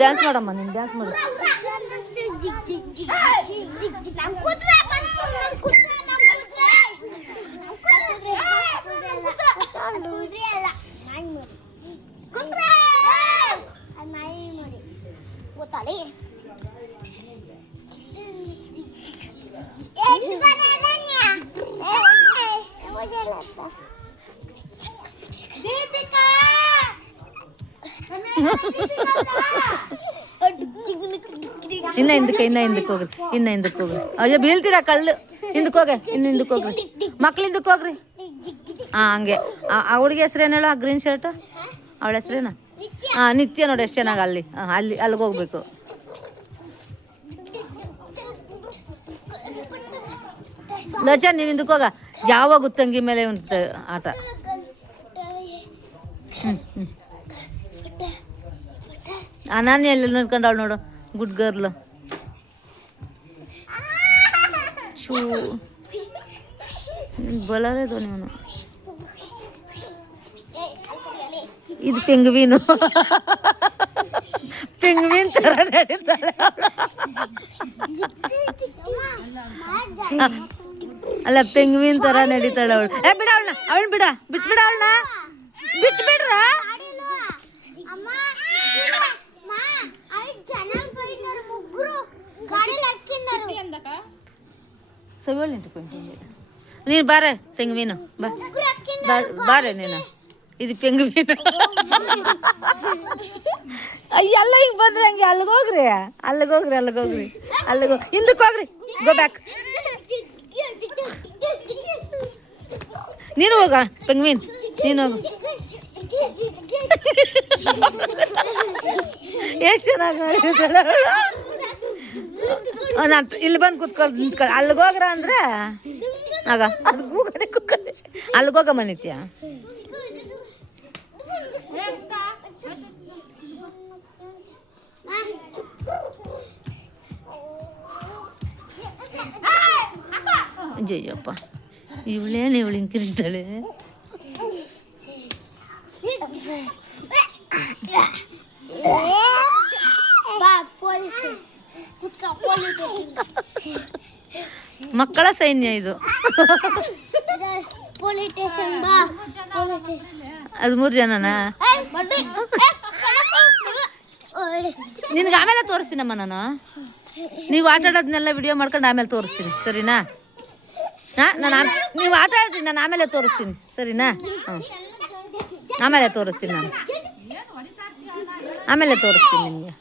Dance ಮಾಡಮ್ಮ ನೀನು dance ಮಾಡು. ಇನ್ನ ಹಿಂದಕ್ಕೆ ಹೋಗ್ರಿ. ಅಯ್ಯೋ ಬೀಳ್ತೀರಾ ಕಳ್ಳು. ಹಿಂದಕ್ಕೆ ಹೋಗಿ ಹಿಂದಕ್ಕೆ ಹೋಗ್ರಿ ಮಕ್ಳು, ಹಿಂದಕ್ಕೆ ಹೋಗ್ರಿ. ಹಂಗೆ ಆ ಹುಡುಗಿ ಹೆಸ್ರೇನು ಹೇಳು? ಆ ಗ್ರೀನ್ ಶರ್ಟ್ ಅವಳ ಹೆಸ್ರೇನ? ನಿತ್ಯ ನೋಡಿ ಎಷ್ಟು ಚೆನ್ನಾಗಿ. ಅಲ್ಲಿಗೆ ಹೋಗ್ಬೇಕು. ಲಜ ನೀನು ಹಿಂದಕ್ಕೆ ಹೋಗ. ಯಾವಾಗ ಗುತ್ತಂಗಿ ಮೇಲೆ ಒಂದು ಆಟ. ನಾನು ಎಲ್ಲಿ ನಿಂತ್ಕೊಂಡವಳು ನೋಡು, ಗುಡ್ ಗರ್ಲ್. ಶೂ ಬಲರೇದು ನೀನು. ಇದು ಪೆಂಗ್ವೀನು. ಪೆಂಗ್ವೀನ್ ಥರ ನಡೀತಾಳೆ. ಅಲ್ಲ ಪೆಂಗ್ವೀನ್ ಥರ ನಡೀತಾಳೆ ಅವಳು. ಬಿಡ ಅವಳನ್ನ ಬಿಟ್ಬಿಡ ಅವಳನ್ನ ಬಿಟ್ಬಿಡ್ರ. ನೀನು ಬಾರ ಪೆಂಗ್ವೀನು ಬಾರೆ ನೀನು. ಇದು ಪೆಂಗ್ವೀನು. ಎಲ್ಲ ಈಗ ಬಂದ್ರೆ ಹಂಗೆ ಅಲ್ಲಿಗೋಗ್ರಿ. ಹಿಂದಕ್ಕೆ ಹೋಗ್ರಿ. Go back. ನೀನು ಹೋಗ ಪೆಂಗ್ವೀನ್, ನೀನು ಹೋಗು. ಎಷ್ಟು ಚೆನ್ನಾಗಿ ನಾನು ಇಲ್ಲಿ ಬಂದು ನಿಂತ್ಕೊಳ್ಳಿ. ಅಲ್ಲಿಗೋಗ್ರ ಅಂದ್ರೆ ಆಗ ಅದು ಅಲ್ಲಿಗೋಗಮ್ಮ ನಿತ್ಯ. ಅಯ್ಯಪ್ಪ ಇವಳೇನು ಹಿಂಗೆ ಕಿರಿಸ್ತಾಳೆ. ಮಕ್ಕಳ ಸೈನ್ಯ ಇದು. ಅದು 3 ಜನನಾ? ನಿನ್ಗೆ ಆಮೇಲೆ ತೋರಿಸ್ತೀನಮ್ಮ ನಾನು. ನೀವು ಆಟ ಆಡೋದನ್ನೆಲ್ಲ ವಿಡಿಯೋ ಮಾಡ್ಕೊಂಡು ಆಮೇಲೆ ತೋರಿಸ್ತೀನಿ, ಸರಿನಾ? ನೀವು ಆಟ ಆಡ್ರಿ, ನಾನು ಆಮೇಲೆ ತೋರಿಸ್ತೀನಿ, ಸರಿನಾ? ಆಮೇಲೆ ತೋರಿಸ್ತೀನಿ ನಾನು, ಆಮೇಲೆ ತೋರಿಸ್ತೀನಿ ನಿಮಗೆ.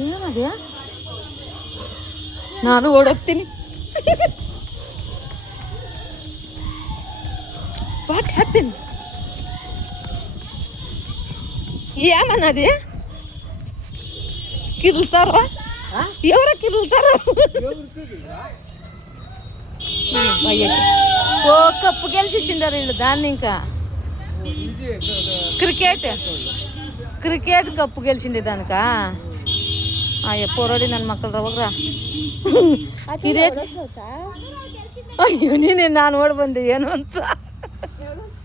ಏನದ? ನಾನು ಓಡೋಗ್ತೀನಿ. What happen? ఏమన్నది? కిరులుతారా? ఎవరు కిరులుతారు? ఓ కప్పు గెలిచేసిండారు వీళ్ళు దాన్ని. ఇంకా క్రికెట్ కప్పు గెలిచిండే దానిక. అయ్యో పోరాడి ನನ್ನ ಮಕ್ಕಳು ಹೋಗ್ರ. ಅಯ್ಯೋ ನೀನೇ ನಾನು ಓಡಿ ಬಂದೆ ಏನು ಅಂತ.